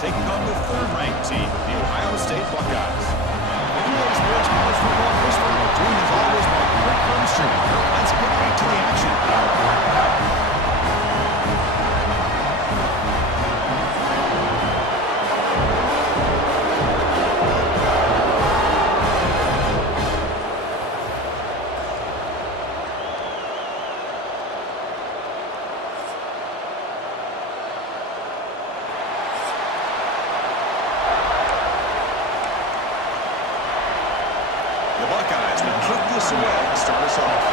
taking on the third-ranked team, the Ohio State Buckeyes. Video Sports College Football Whisperer, joined as always by Kirk Armstrong. Let's get right to the action. The Buckeyes will kick this away to start us off.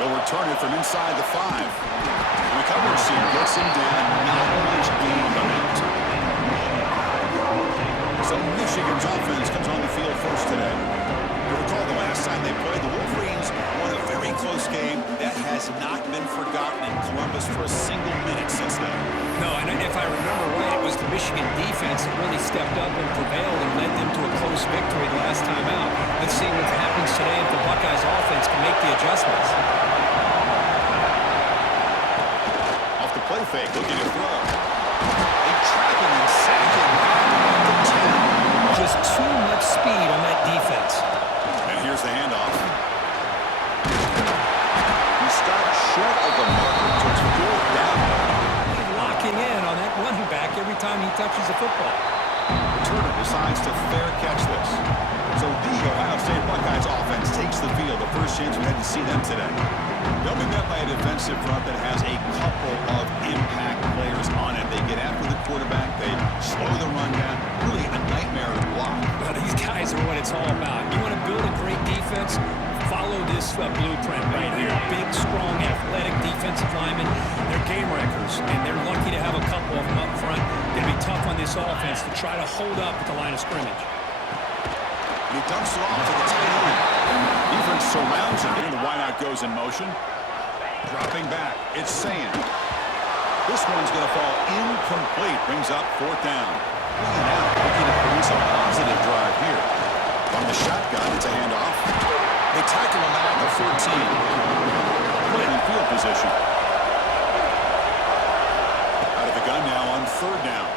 They'll return it from inside the 5. The coverage team gets him down, not much gain on it. So Michigan's offense comes on the field first today. You recall the last time they played, the Wolverines won a very close game that has not been forgotten in Columbus for a single minute since then. No, and if I remember right, it was the Michigan defense that really stepped up and prevailed and led them to a close victory the last time out. Let's see what happens today if the Buckeyes offense can make the adjustments. Off the play fake, looking to throw. They trap him and sack him back at the 10. Just too much speed on that defense. And here's the handoff. He stopped short of the marker to 4th down. Locking in on that running back every time he touches the football. Returner decides to fair catch this. So the Ohio State Buckeyes offense takes the field. The first chance we had to see them today. They'll be met by a defensive front that has a couple of impact players on it. They get after the quarterback. They slow the run down. Really a nightmare to block. Well, these guys are what it's all about. You want to build a great defense? Follow this blueprint right here. Big, strong, athletic defensive linemen. They're game wreckers, and they're lucky to have a couple of them up front. Going to be tough on this offense to try to hold up at the line of scrimmage. And he dumps it off to the tight end. Defense surrounds him, and the wideout goes in motion. Dropping back, it's Sand. This one's going to fall incomplete. Brings up 4th down. Bringing out, looking to produce a positive drive here. On the shotgun, it's a handoff. They tackle him out at the 14. Put it in field position. Out of the gun now on 3rd down.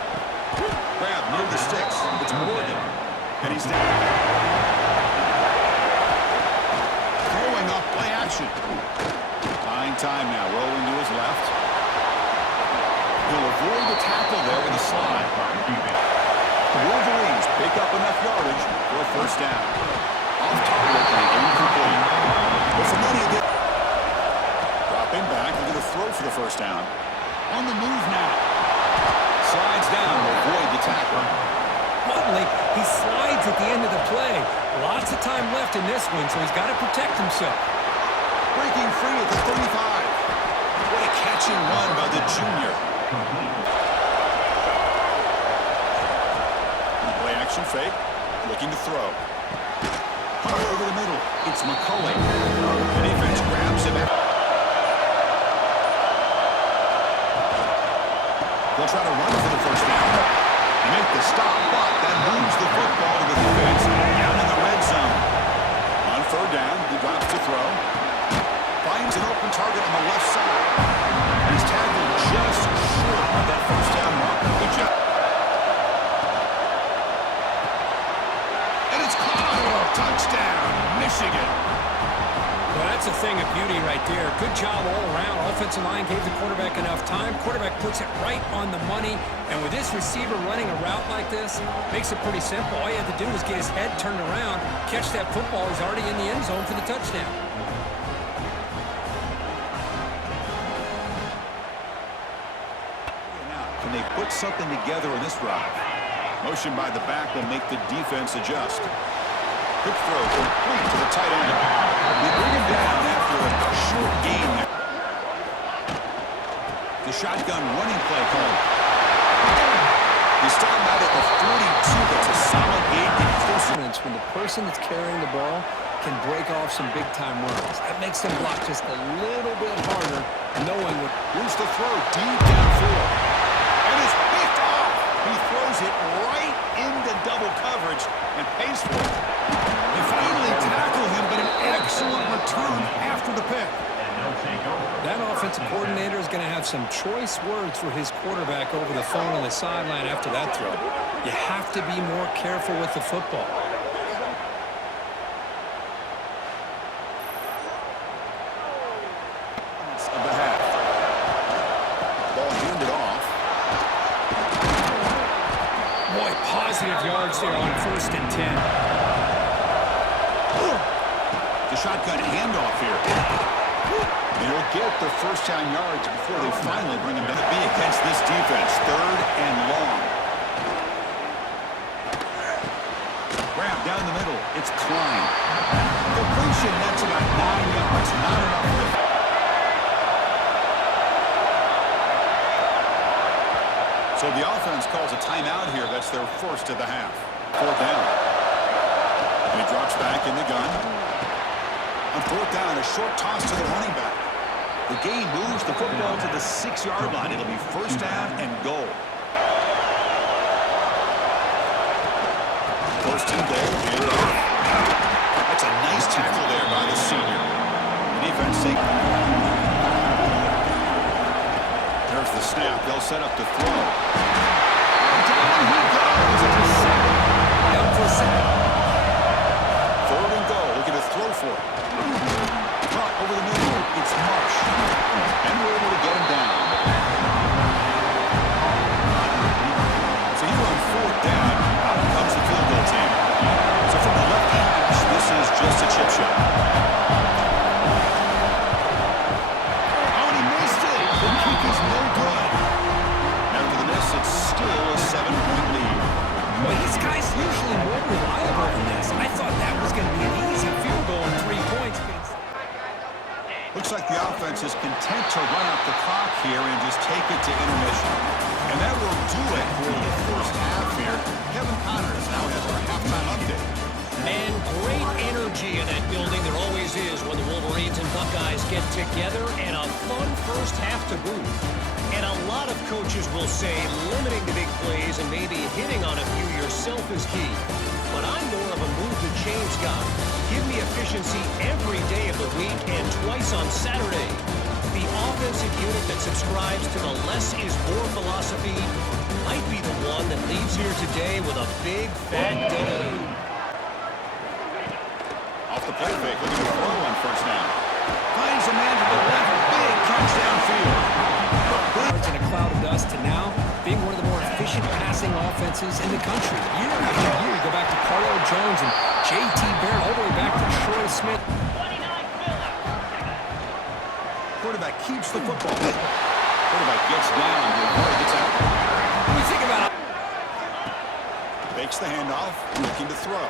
Grab near the sticks. It's Morgan. And he's down. Throwing up play action. Buying time now. Rolling to his left. He'll avoid the tackle there with a slide. The Wolverines pick up enough yardage for a 1st down. Off target and incomplete. But for many of them, dropping back, looking to throw for the 1st down. On the move now. Slides down to avoid the tackle. Bluntly, he slides at the end of the play. Lots of time left in this one, so he's got to protect himself. Breaking free at the 35. What a catch and run by the junior. Play action fake. Looking to throw. Hard over the middle. It's McCulley. The defense grabs him out. They'll try to run for the 1st down. They make the stop, but that moves the football to the defense down in the red zone. On 3rd down, he drops to throw. Finds an open target on the left side. And he's tackled just short of that 1st down marker. Good job. And it's caught. Touchdown, Michigan. Well, that's a thing of beauty right there. Good job all around. Offensive line gave the quarterback enough time. Quarterback puts it right on the money. And with this receiver running a route like this, makes it pretty simple. All you had to do was get his head turned around, catch that football. He's already in the end zone for the touchdown. Can they put something together in this drive? Motion by the back will make the defense adjust. Quick throw complete to the tight end. They bring him down after a short gain there. The shotgun running play call. He started out at the 42. That's a solid gain. When the person that's carrying the ball can break off some big-time runs. That makes them block just a little bit harder, knowing what. Here's the throw deep downfield. And it's picked off. He throws it right into double coverage and pays for it. They finally tackle him, but an excellent return after the pick. That offensive coordinator is going to have some choice words for his quarterback over the phone on the sideline after that throw. You have to be more careful with the football. Of the half. Ball handed off. Boy, positive yards there on 1st and 10. The shotgun handoff here. And he'll get the first down yards before they finally bring him down to be against this defense. 3rd and long. Grab down the middle. It's Klein. Completion, that's about 9 yards. Not enough for the... So the offense calls a timeout here. That's their first of the half. 4th down. And he drops back in the gun. On 4th down, a short toss to the running back. The game moves the football to the 6-yard line. It'll be 1st down and goal. 1st and goal. That's a nice tackle there by the senior. The defense taking... There's the snap. They'll set up the throw. Down he goes. Down for a sack. 3rd and goal. Look at his throw for it. Caught over the middle. It's Marsh. And we're able to get him down. So he's on 4th down. Out comes the field goal team. So from the left hash, this is just a chip shot. Oh, and he missed it. The kick is no good. After this, it's still a 7-point lead. Well, these guys usually more reliable than this. I thought that was going to be an easy field goal and 3 points. Looks like the offense is content to run out the clock here and just take it to intermission. And that will do it for the first half here. Kevin Connors now has our halftime update. And great energy in that building. There always is when the Wolverines and Buckeyes get together, and a fun first half to boot. And a lot of coaches will say limiting the big plays and maybe hitting on a few yourself is key. But I'm more of a move the chains guy. Give me efficiency every day of the week and twice on Saturday. The offensive unit that subscribes to the less is more philosophy might be the one that leaves here today with a big fat dinner. Off the play fake, looking to throw on 1st down. Finds a man to the left, big catch downfield. In a cloud of dust to now being one of the more efficient passing offenses in the country. Year after year, you go back to Carl Jones and J.T. Barrett, all the way back to Troy Smith. Quarterback keeps the football. Quarterback gets down to avoid the tackle. What do you think about it? Fakes the handoff, looking to throw.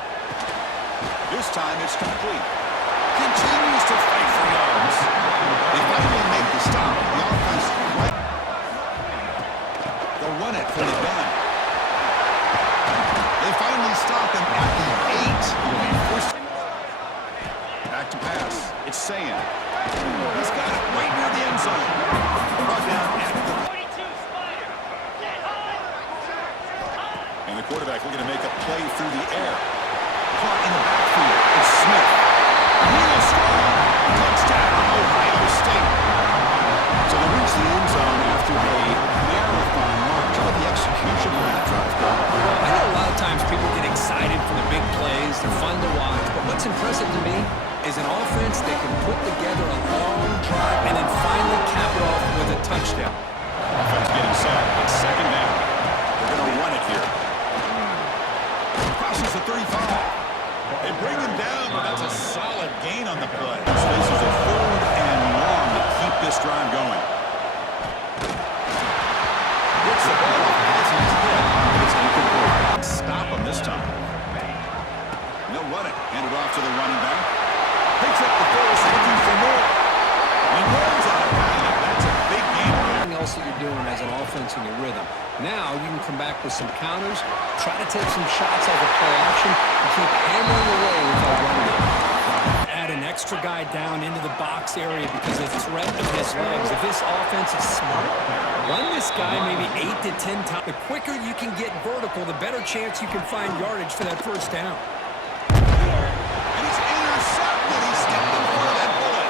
This time it's complete. Continues to fight for yards. They finally make the stop. The offense right. They'll run it from the gun. They finally stop him at the 8. Back to pass. It's Sayan. He's got it right near the end zone. Brought down at the... And the quarterback looking to make a play through the air. Caught in the backfield. It's Smith. He'll score. Touchdown, Ohio State. So they reach the end zone after a marathon march. How about the execution of that drive? I know a lot of times people get excited for the big plays. They're fun to watch. But what's impressive to me is an offense that can put together a long drive and then finally cap it off with a touchdown. Offense getting set. It's 2nd down. They're going to run it here. Crosses the 35. They bring him down, but that's a solid gain on the play. This is a 3rd and long to keep this drive going. Gets the ball off Hazen's head, but it's incomplete. Stop him this time. And they'll run it. Hand it off to the running back. Picks up the first, looking for more. He runs out of bounds. That's a big gain. Everything else that you're doing as an offense in your rhythm. Now you can come back with some counters, try to take some shots off of play action, and keep hammering away without running it. Add an extra guy down into the box area because of the threat of his legs. If this offense is smart, run this guy maybe 8 to 10 times. The quicker you can get vertical, the better chance you can find yardage for that 1st down. And he's intercepted. He stepped in front of that bullet.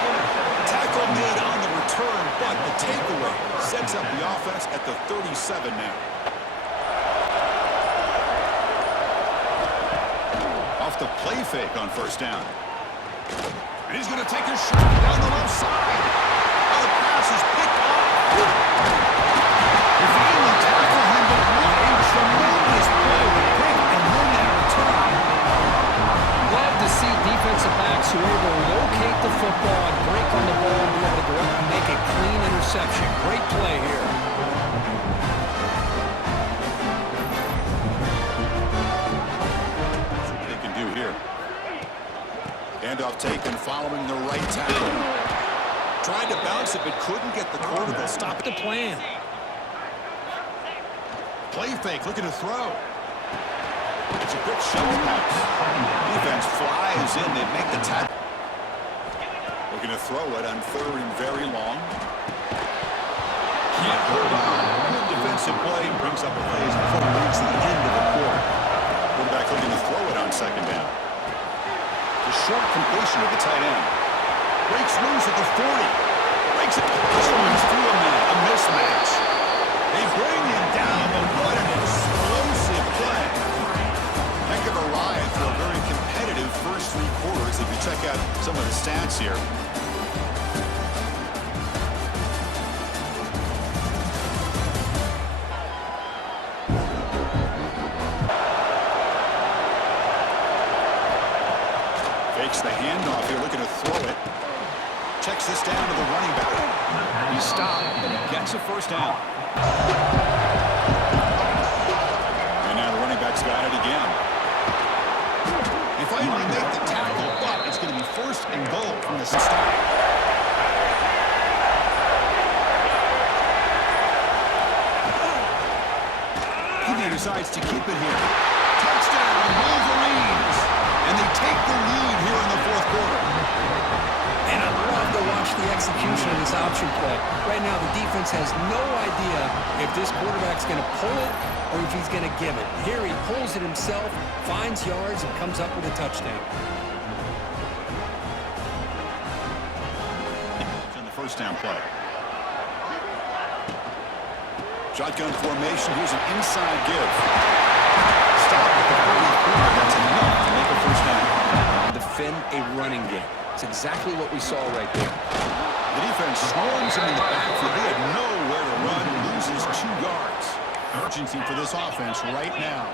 Tackle made on the return. but the takeaway sets up the offense at the 37 now. Off the play fake on first down. And he's going to take a shot down the left side. Oh, the pass is picked off. If he only tackled him, but what a tremendous play to pick and win that return. Love to see defensive backs who are able to locate the football and break on the ball and be able to go up and make a clean interception. Great play here. That's what they can do here. Handoff taken following the right tackle. Tried to bounce it, but couldn't get the quarter to stop The plan. Play fake, looking to throw. It's a good shovel pass. Defense flies in. They make the tackle. Looking to throw it on third and very long. Can't hold on. Good defensive play. Brings up the plays before it reaches the end of the quarter. Quarterback looking to throw it on second down. The short completion of the tight end. Breaks loose at the 40. Breaks it. Runs through a man. A mismatch. They bring him down, but what an explosive play. Heck of a ride for a very competitive first three quarters if you check out some of the stats here. Fakes the handoff here, looking to throw it. Checks this down to the running back. He stopped, but he gets a first down. And now the running back's got it again. They finally make the tackle, but it's going to be first and goal from the start. He decides to keep it here. Touchdown, Wolverines! And they take the lead here in the fourth quarter. And I love to watch the execution of this option play. Right now, the defense has no idea if this quarterback's going to pull it or if he's going to give it. Here he pulls it himself, finds yards, and comes up with a touchdown. It's in the first down play. Shotgun formation. Here's an inside give. Stop at the 44. That's enough to make a first down. Defend a running game. It's exactly what we saw right there. The defense swarms him in the backfield. They had nowhere to run. Loses 2 yards. Urgency for this offense right now.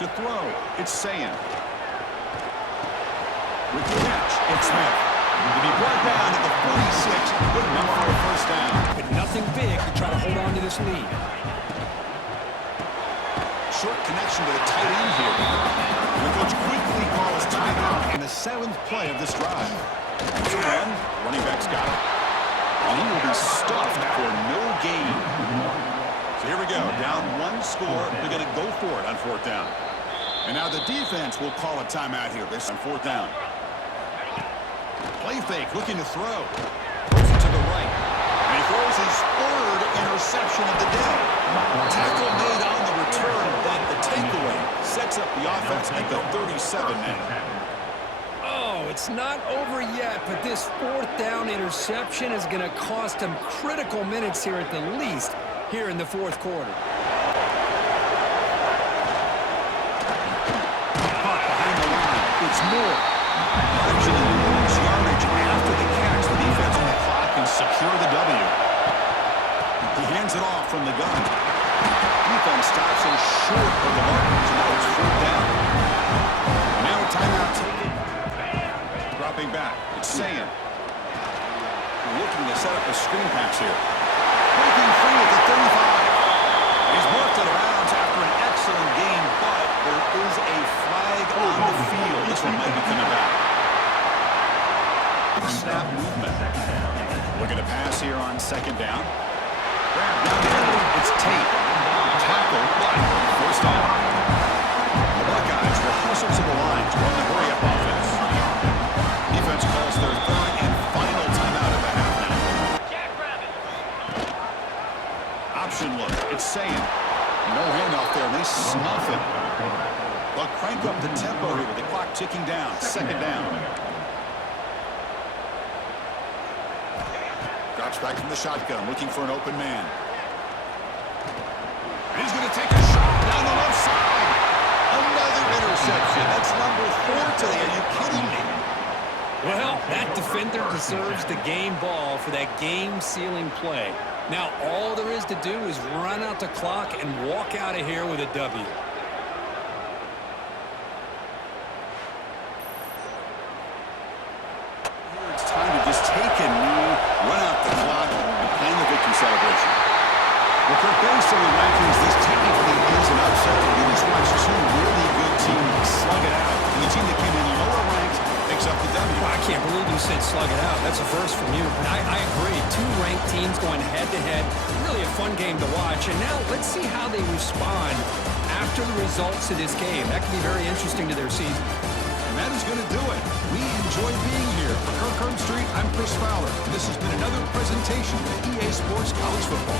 To throw, it's Sayan. With the catch, it's Smith. To be brought down at the 46. Good enough for a first down. But nothing big to try to hold on to this lead. Short connection to the tight end here. The coach quickly calls timeout in the 7th play of this drive. So then, running back's got it. And he will be stuffed for no gain. So here we go. Down 1 score. They're going to go for it on 4th down. And now the defense will call a timeout here. This on 4th down. Play fake, looking to throw. Throws it to the right. And he throws his 3rd interception of the day. Tackle made on the return, but the takeaway sets up the offense at the 37 now. Oh, it's not over yet, but this 4th down interception is going to cost him critical minutes here at the least here in the 4th quarter. Caught behind the line. It's Moore. Actually, lose yardage after the catch. The defense on the clock can secure the W. He hands it off from the gun. Defense stops him short of the mark, so now it's 4th down. And now a timeout taken. Dropping back, it's Sayan. Looking to set up a screen pass here. Breaking free at the 35. He's worked it around after an excellent game, but there is a flag on the field. This one might be coming back. Snap movement. Looking to pass here on 2nd down. Grab down the middle. It's Tate. Tackle, but first down. The Buckeyes will hustle to the line to run the hurry-up offense. Defense calls their 3rd and final timeout of the half now. Option look. It's Sayan. No handoff there, and they snuff it. They'll crank up the tempo here with the clock ticking down. 2nd down. Drops back from the shotgun, looking for an open man. And he's going to take a shot down the left side. Another interception. That's number 4 today. Are you kidding me? Well, that defender deserves the game ball for that game-sealing play. Now, all there is to do is run out the clock and walk out of here with a W. It's time to just take a knee, run out the clock, and plan the victory celebration. Well, Kirk, based on the rankings, this technically is an upset. We just watched 2 really good teams slug it out, and the team that came in lower ranked picks up the W. Well, I can't believe you said slug it out. That's a first from you. But I agree. 2 ranked teams going head-to-head. Really a fun game to watch. And now let's see how they respond after the results of this game. That can be very interesting to their season. And that is going to do it. We enjoy being here. For Kirk Street, I'm Chris Fowler. And this has been another presentation of EA Sports College Football.